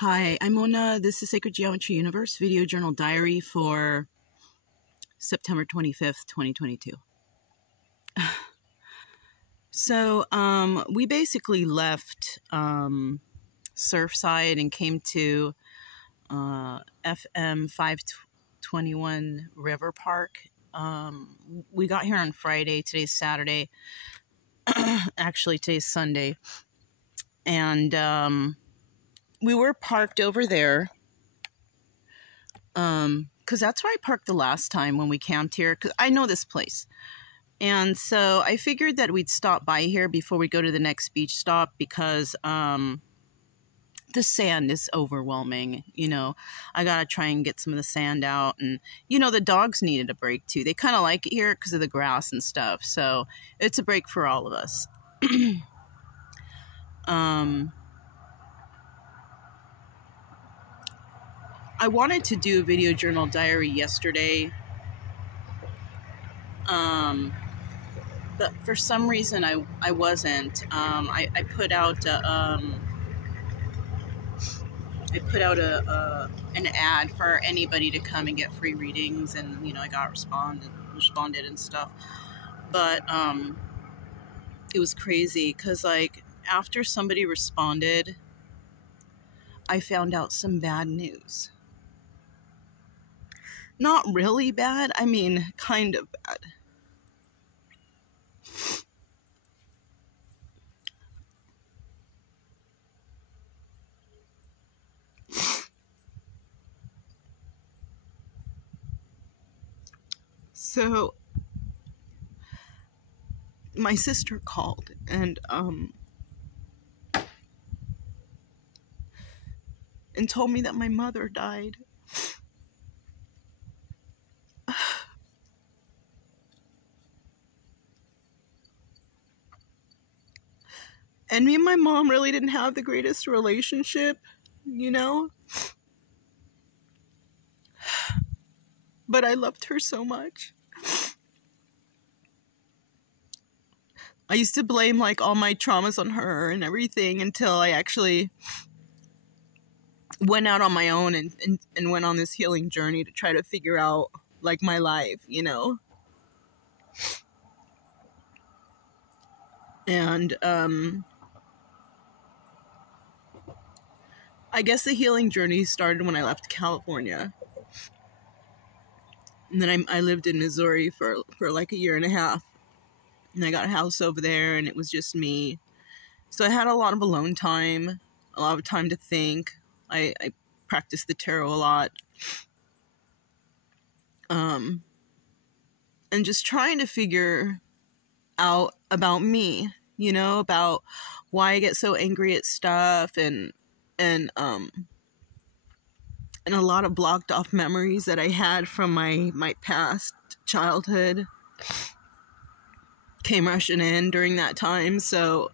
Hi, I'm Mona. This is Sacred Geometry Universe Video Journal Diary for September 25th, 2022. So, we basically left Surfside and came to FM 521 River Park. We got here on Friday. Today's Saturday. Actually, today's Sunday. And we were parked over there, because that's where I parked the last time when we camped here, because I know this place. And so I figured that we'd stop by here before we go to the next beach stop, because the sand is overwhelming. You know, I gotta try and get some of the sand out, and you know, the dogs needed a break too. They kind of like it here because of the grass and stuff, so it's a break for all of us. I wanted to do a video journal diary yesterday, but for some reason I wasn't. I put out an ad for anybody to come and get free readings, and you know, I got responded and stuff. But it was crazy because, like, after somebody responded, I found out some bad news. Not really bad, I mean, kind of bad. So, my sister called and told me that my mother died. And me and my mom really didn't have the greatest relationship, you know? But I loved her so much. I used to blame, like, all my traumas on her and everything until I actually went out on my own and went on this healing journey to try to figure out, like, my life, you know? And, I guess the healing journey started when I left California. And then I lived in Missouri for like a year and a half. And I got a house over there, and it was just me. So I had a lot of alone time, a lot of time to think. I practiced the tarot a lot. And just trying to figure out about me, you know, about why I get so angry at stuff, and a lot of blocked off memories that I had from my past childhood came rushing in during that time. So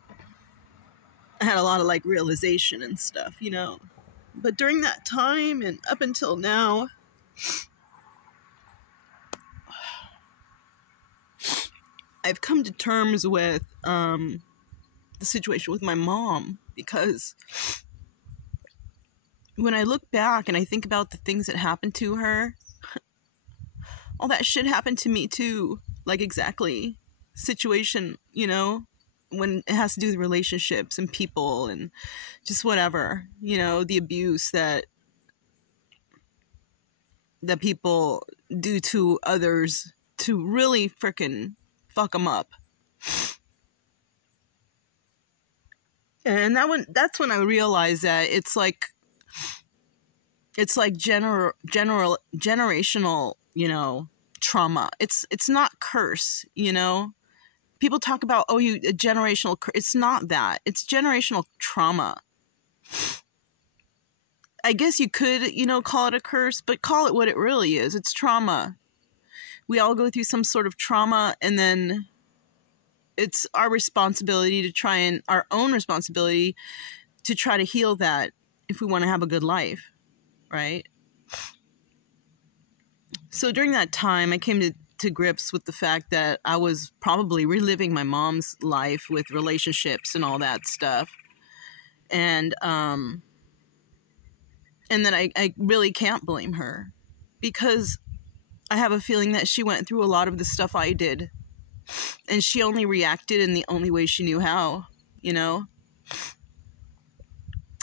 I had a lot of, like, realization and stuff, you know. But during that time and up until now, I've come to terms with the situation with my mom, because when I look back and I think about the things that happened to her, all that shit happened to me too. Like, exactly. Situation, you know, when it has to do with relationships and people and just whatever, you know, the abuse that people do to others to really frickin' fuck them up. And that's when I realized that it's like generational, you know, trauma. It's not curse, you know. People talk about, oh, a generational curse. It's not that. It's generational trauma. I guess you could, you know, call it a curse, but call it what it really is. It's trauma. We all go through some sort of trauma, and then it's our responsibility our own responsibility to try to heal that if we want to have a good life, right? So during that time, I came to grips with the fact that I was probably reliving my mom's life with relationships and all that stuff. And And then I really can't blame her, because I have a feeling that she went through a lot of the stuff I did, and she only reacted in the only way she knew how, you know?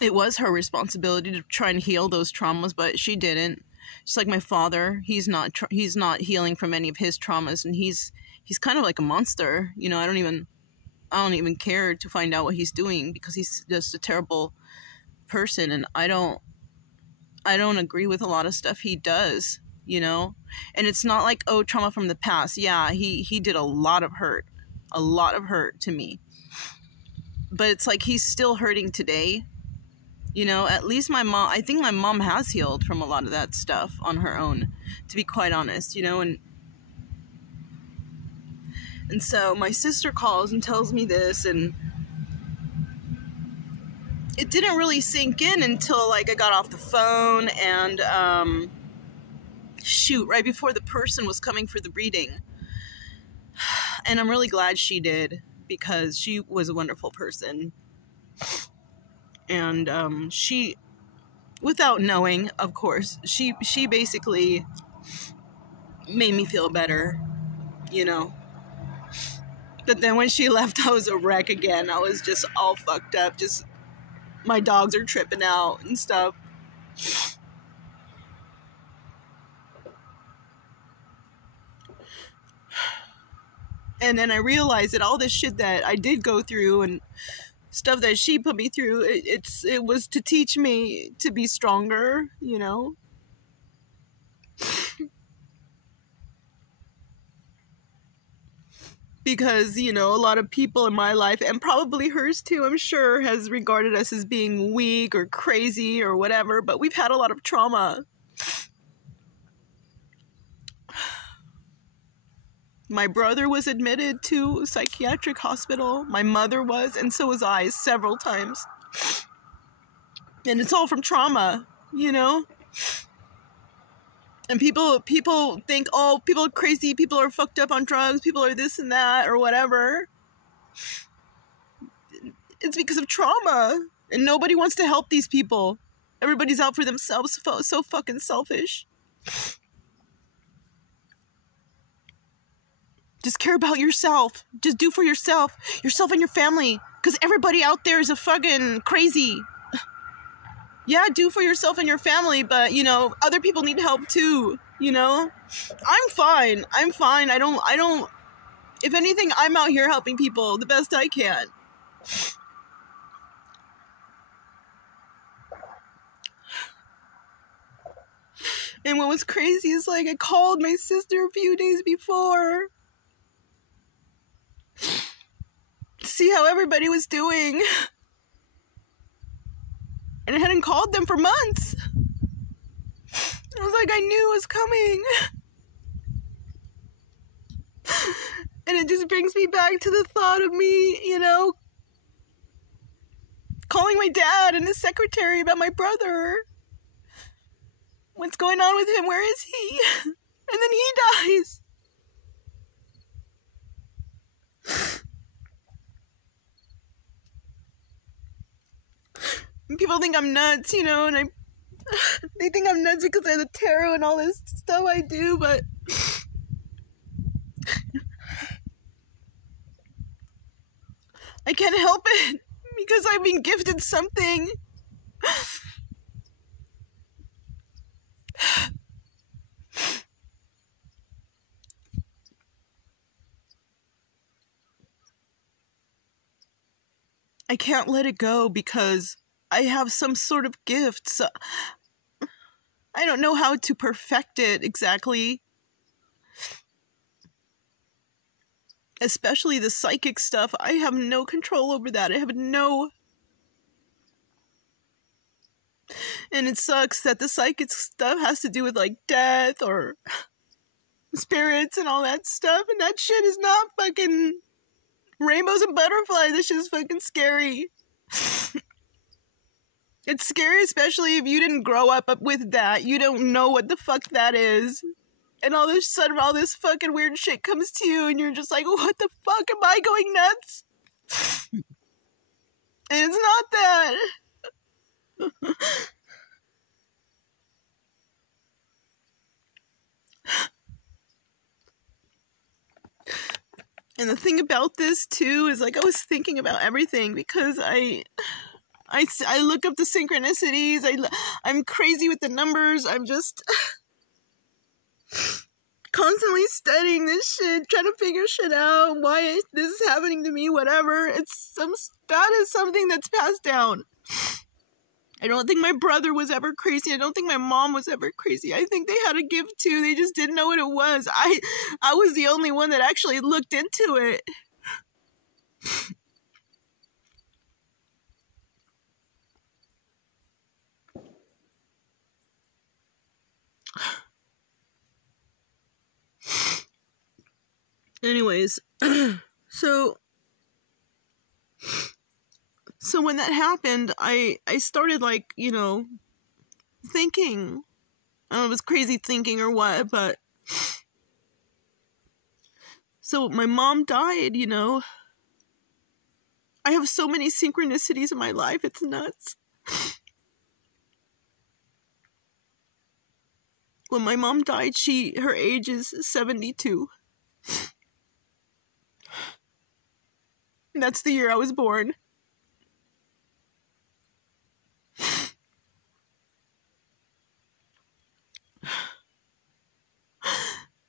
It was her responsibility to try and heal those traumas, but she didn't. Just like my father, he's not healing from any of his traumas, and he's kind of like a monster, you know? I don't even care to find out what he's doing, because he's just a terrible person, and I don't agree with a lot of stuff he does, you know? And it's not like, oh, trauma from the past. Yeah, he did a lot of hurt to me. But it's like he's still hurting today. You know, at least I think my mom has healed from a lot of that stuff on her own, to be quite honest, you know? And so my sister calls and tells me this, and it didn't really sink in until, like, I got off the phone and, right before the person was coming for the reading. And I'm really glad she did, because she was a wonderful person. And, she, without knowing, of course, she basically made me feel better, you know? But then when she left, I was a wreck again. I was just all fucked up, just... my dogs are tripping out and stuff. And then I realized that all this shit that I did go through and stuff that she put me through, it was to teach me to be stronger, you know? Because, you know, a lot of people in my life, and probably hers too, I'm sure, has regarded us as being weak or crazy or whatever, but we've had a lot of trauma. My brother was admitted to a psychiatric hospital. My mother was, and so was I, several times. And it's all from trauma, you know? And people think, oh, people are crazy, people are fucked up on drugs, people are this and that, or whatever. It's because of trauma. And nobody wants to help these people. Everybody's out for themselves, so fucking selfish. Just care about yourself. Just do for yourself and your family. Because everybody out there is a fucking crazy. Yeah, do for yourself and your family, but, you know, other people need help too, you know? I'm fine. I don't, if anything, I'm out here helping people the best I can. And what was crazy is, like, I called my sister a few days before to see how everybody was doing. And I hadn't called them for months. I was like, I knew it was coming. And it just brings me back to the thought of me, you know, calling my dad and his secretary about my brother. What's going on with him? Where is he? And then he dies. And people think I'm nuts, you know, and they think I'm nuts because of the tarot and all this stuff I do, but I can't help it because I've been gifted something. I can't let it go because I have some sort of gift. So I don't know how to perfect it exactly. Especially the psychic stuff. I have no control over that. I have no... And it sucks that the psychic stuff has to do with, like, death or spirits and all that stuff. And that shit is not fucking rainbows and butterflies. This shit is fucking scary. It's scary, especially if you didn't grow up with that. You don't know what the fuck that is. And all this sudden, all this fucking weird shit comes to you, and you're just like, what the fuck? Am I going nuts? And it's not that. And the thing about this too is, like, I was thinking about everything because I look up the synchronicities. I'm crazy with the numbers. I'm just constantly studying this shit, trying to figure shit out, why this is happening to me, whatever. That is something that's passed down. I don't think my brother was ever crazy. I don't think my mom was ever crazy. I think they had a gift too. They just didn't know what it was. I was the only one that actually looked into it. Anyways, so when that happened, I started, like, you know, thinking. I don't know if it was crazy thinking or what, but so my mom died, you know. I have so many synchronicities in my life, it's nuts. When my mom died, her age is 72. And that's the year I was born.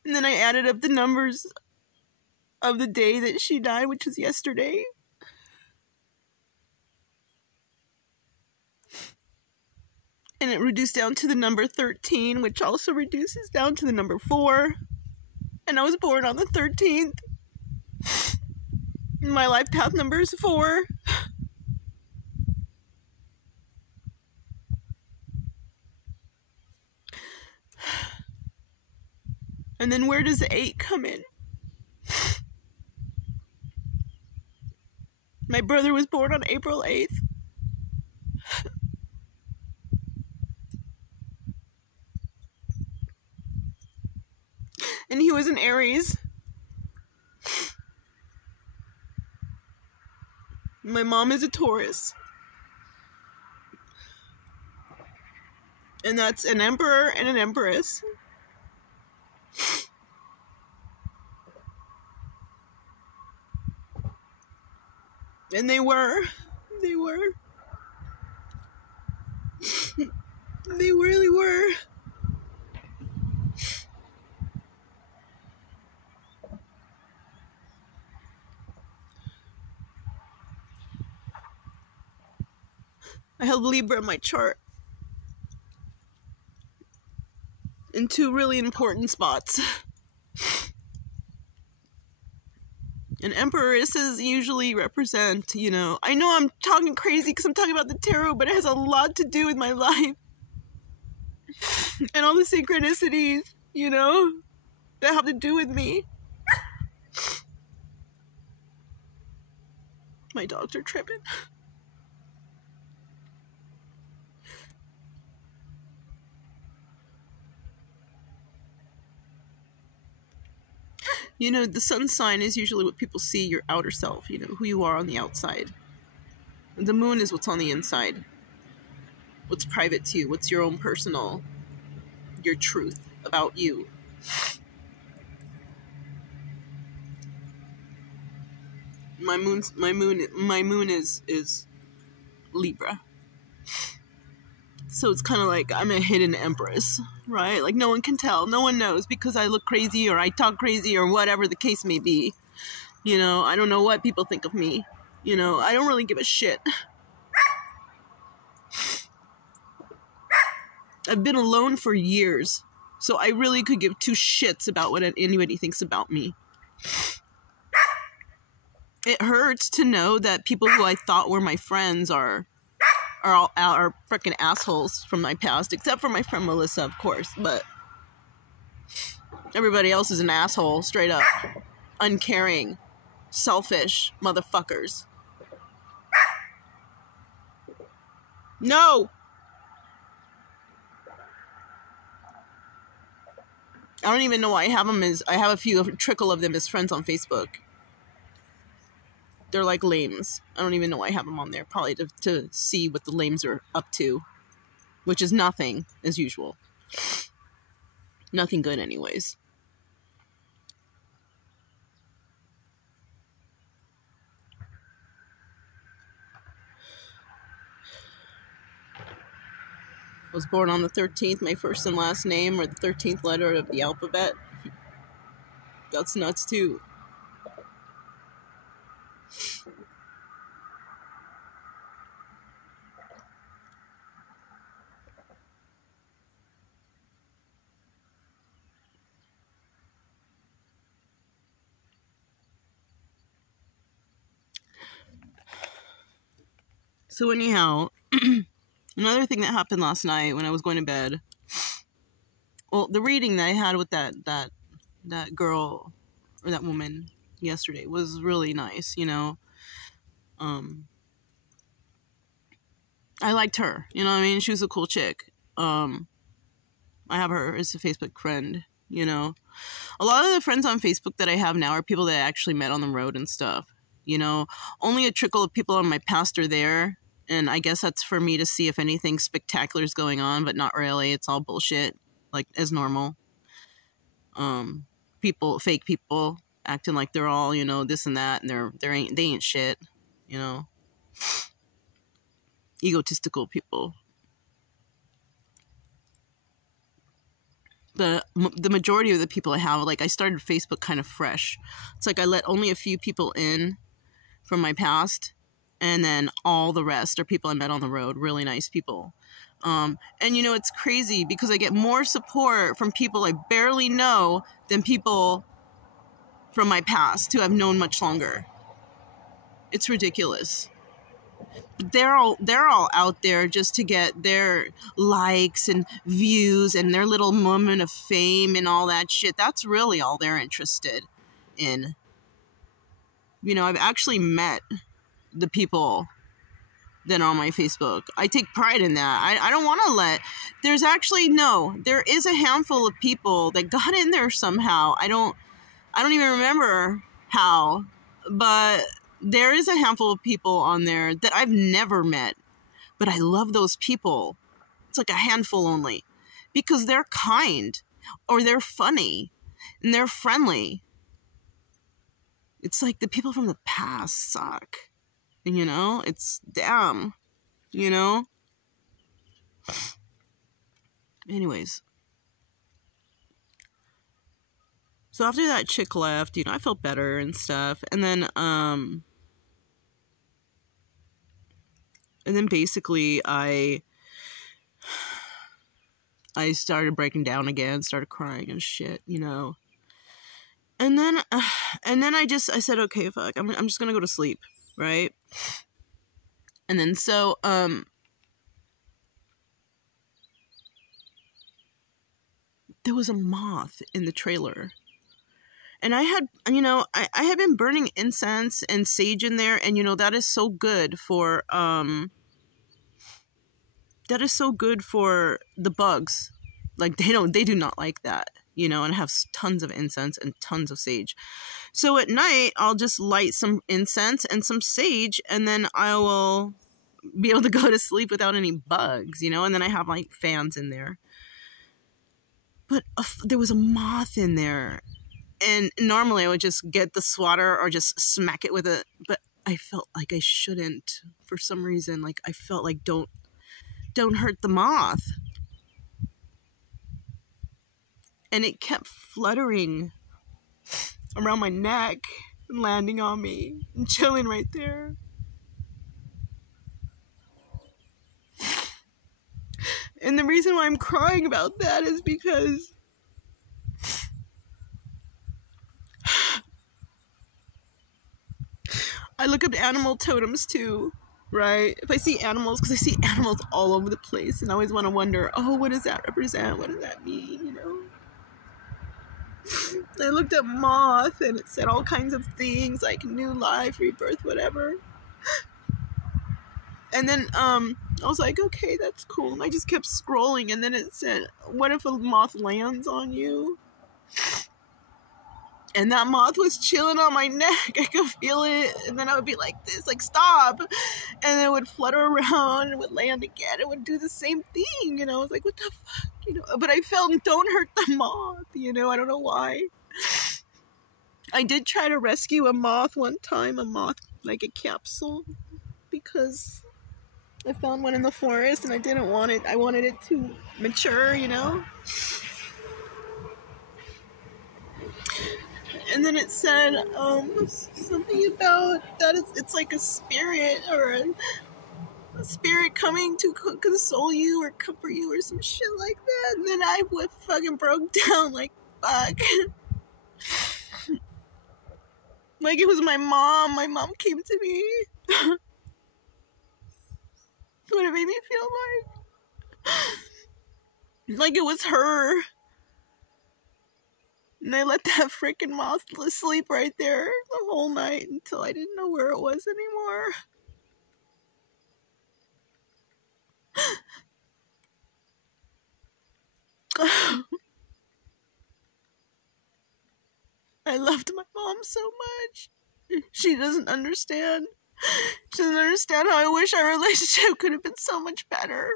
And then I added up the numbers of the day that she died, which was yesterday. And it reduced down to the number 13, which also reduces down to the number 4. And I was born on the 13th. My life path number is 4. And then where does 8 come in? My brother was born on April 8th. And he was an Aries. My mom is a Taurus. And that's an Emperor and an Empress. And they really were. I have Libra in my chart. In 2 really important spots. And empresses usually represent, you know, I know I'm talking crazy because I'm talking about the tarot, but it has a lot to do with my life. And all the synchronicities, you know, that have to do with me. My dogs are tripping. You know, the sun sign is usually what people see, your outer self, you know, who you are on the outside. And the moon is what's on the inside. What's private to you, what's your own personal, your truth about you. My moon is Libra. So it's kind of like I'm a hidden empress, right? Like no one can tell, no one knows because I look crazy or I talk crazy or whatever the case may be. You know, I don't know what people think of me. You know, I don't really give a shit. I've been alone for years, so I really could give 2 shits about what anybody thinks about me. It hurts to know that people who I thought were my friends are freaking assholes from my past, except for my friend Melissa, of course, but everybody else is an asshole, straight up. Uncaring, selfish motherfuckers. No! I don't even know why I have them I have a trickle of them as friends on Facebook. They're like lames. I don't even know why I have them on there. Probably to see what the lames are up to. Which is nothing, as usual. Nothing good anyways. was born on the 13th, my first and last name, or the 13th letter of the alphabet. That's nuts too. So anyhow, another thing that happened last night when I was going to bed, well, the reading that I had with that girl, or that woman yesterday, was really nice, you know. I liked her, you know what I mean? She was a cool chick. I have her as a Facebook friend, you know. A lot of the friends on Facebook that I have now are people that I actually met on the road and stuff, you know. Only a trickle of people on my past are there, and I guess that's for me to see if anything spectacular is going on, but not really. It's all bullshit, like, as normal. Fake people acting like they're all, you know, this and that, and they ain't shit, you know. Egotistical people. The majority of the people I have, like, I started Facebook kind of fresh. It's like I let only a few people in from my past, and then all the rest are people I met on the road, really nice people. And, you know, it's crazy because I get more support from people I barely know than people from my past who I've known much longer. It's ridiculous. They're all out there just to get their likes and views and their little moment of fame and all that shit. That's really all they're interested in. You know, I've actually met the people that are on my Facebook. I take pride in that. I don't want to there is a handful of people that got in there somehow. I don't even remember how, but there is a handful of people on there that I've never met, but I love those people. It's like a handful only, because they're kind, or they're funny, and they're friendly. It's like the people from the past suck, you know? It's damn, you know? Anyways. So after that chick left, you know, I felt better and stuff, and then basically I started breaking down again, started crying and shit, you know. And then I said, okay, fuck, I'm just gonna go to sleep, right? And then so there was a moth in the trailer. And I had, you know, I had been burning incense and sage in there, and, you know, that is so good for the bugs. Like, they do not like that, you know, and I have tons of incense and tons of sage. So at night, I'll just light some incense and some sage, and then I will be able to go to sleep without any bugs, you know, and then I have, like, fans in there. But there was a moth in there. And normally I would just get the swatter or just smack it with it, but I felt like I shouldn't for some reason. Like, I felt like don't hurt the moth. And it kept fluttering around my neck and landing on me and chilling right there. And the reason why I'm crying about that is because I look up animal totems too, right? If I see animals, because I see animals all over the place, and I always want to wonder, oh, what does that represent? What does that mean, you know? I looked up moth, and it said all kinds of things, like new life, rebirth, whatever. And then I was like, okay, that's cool. And I just kept scrolling, and then it said, what if a moth lands on you? And that moth was chilling on my neck. I could feel it. And then I would be like this, like, stop. And it would flutter around and would land again. It would do the same thing. You know, I was like, what the fuck? You know, but I felt, don't hurt the moth. You know, I don't know why. I did try to rescue a moth one time, like a capsule, because I found one in the forest and I didn't want it. I wanted it to mature, you know? And then it said something about that it's like a spirit or a spirit coming to console you or comfort you or some shit like that. And then I fucking broke down like, fuck. Like it was my mom. My mom came to me. That's what it made me feel like. Like it was her. And I let that freaking moth sleep right there the whole night until I didn't know where it was anymore. I loved my mom so much. She doesn't understand. She doesn't understand how I wish our relationship could have been so much better.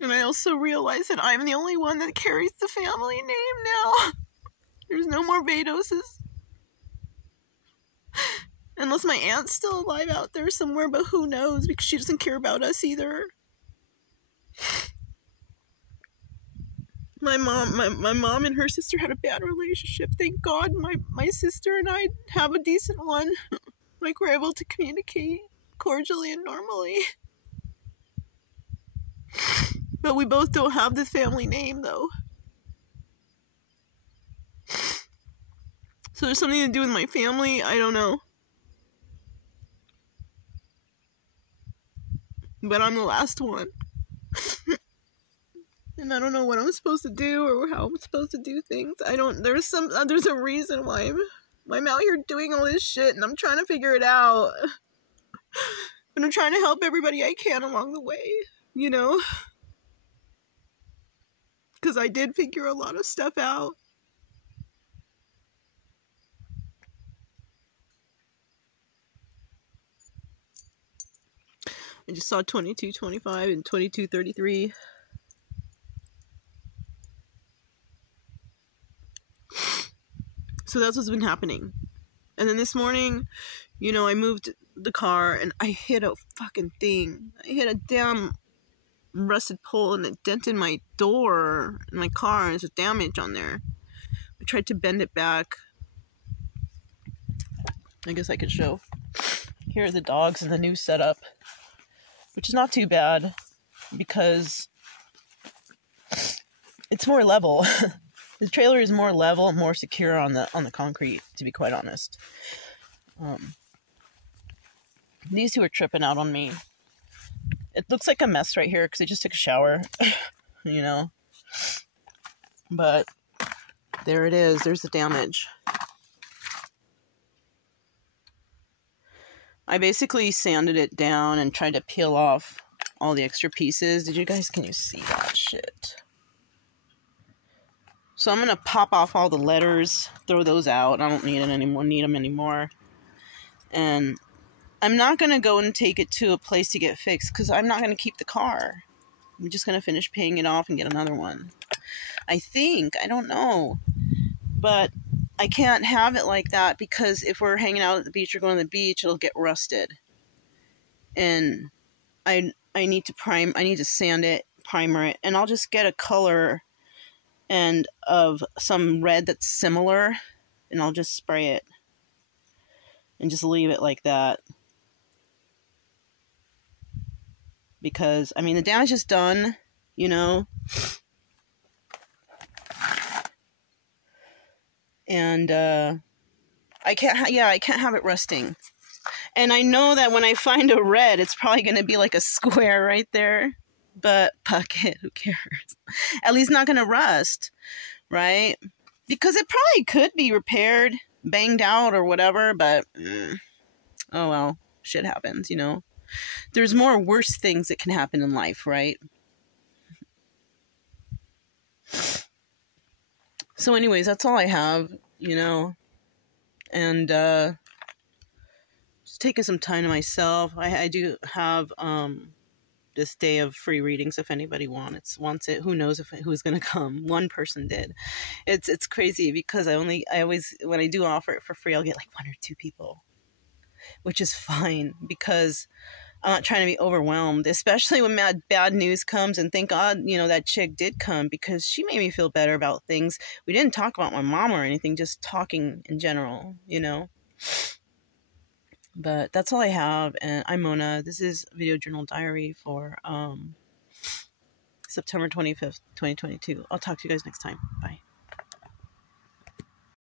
And I also realize that I'm the only one that carries the family name now. There's no more Vadoses. Unless my aunt's still alive out there somewhere, but who knows, because she doesn't care about us either. My mom and her sister had a bad relationship. Thank God my sister and I have a decent one. Like, we're able to communicate cordially and normally. But we both don't have the family name, though. So there's something to do with my family, I don't know. But I'm the last one. And I don't know what I'm supposed to do or how I'm supposed to do things. There's a reason why I'm out here doing all this shit, and I'm trying to figure it out. And I'm trying to help everybody I can along the way, you know? Because I did figure a lot of stuff out. I just saw 2225 and 2233. So that's what's been happening. And then this morning, you know, I moved the car and I hit a fucking thing. I hit a damn rusted pole and it dented my door in my car. There's a damage on there. I tried to bend it back. I guess I could show. Here are the dogs and the new setup, which is not too bad because it's more level. The trailer is more level and more secure on the concrete, to be quite honest. These two are tripping out on me. It looks like a mess right here because I just took a shower, you know. But there it is. There's the damage. I basically sanded it down and tried to peel off all the extra pieces. Can you see that shit? So I'm going to pop off all the letters, throw those out. I don't need them anymore. And I'm not going to go and take it to a place to get fixed because I'm not going to keep the car. I'm just going to finish paying it off and get another one. I don't know. But I can't have it like that because if we're hanging out at the beach or going to the beach, it'll get rusted. And I need to sand it, primer it, and I'll just get a color and of some red that's similar, and I'll just spray it and just leave it like that. Because, I mean, the damage is done, you know. And I can't have it rusting. And I know that when I find a red, it's probably going to be like a square right there. But fuck it, who cares? At least not going to rust, right? Because it probably could be repaired, banged out or whatever, but oh well, shit happens, you know. There's more worse things that can happen in life, right? So anyways, that's all I have, you know. And just taking some time to myself. I do have this day of free readings if anybody wants it. Who knows who's going to come. One person did. It's crazy because I always, when I do offer it for free, I'll get like 1 or 2 people, which is fine because I'm not trying to be overwhelmed, especially when bad news comes. And thank God, you know, that chick did come because she made me feel better about things. We didn't talk about my mom or anything, just talking in general, you know. But that's all I have, and I'm Mona. This is Video Journal Diary for September 25th, 2022. I'll talk to you guys next time. Bye.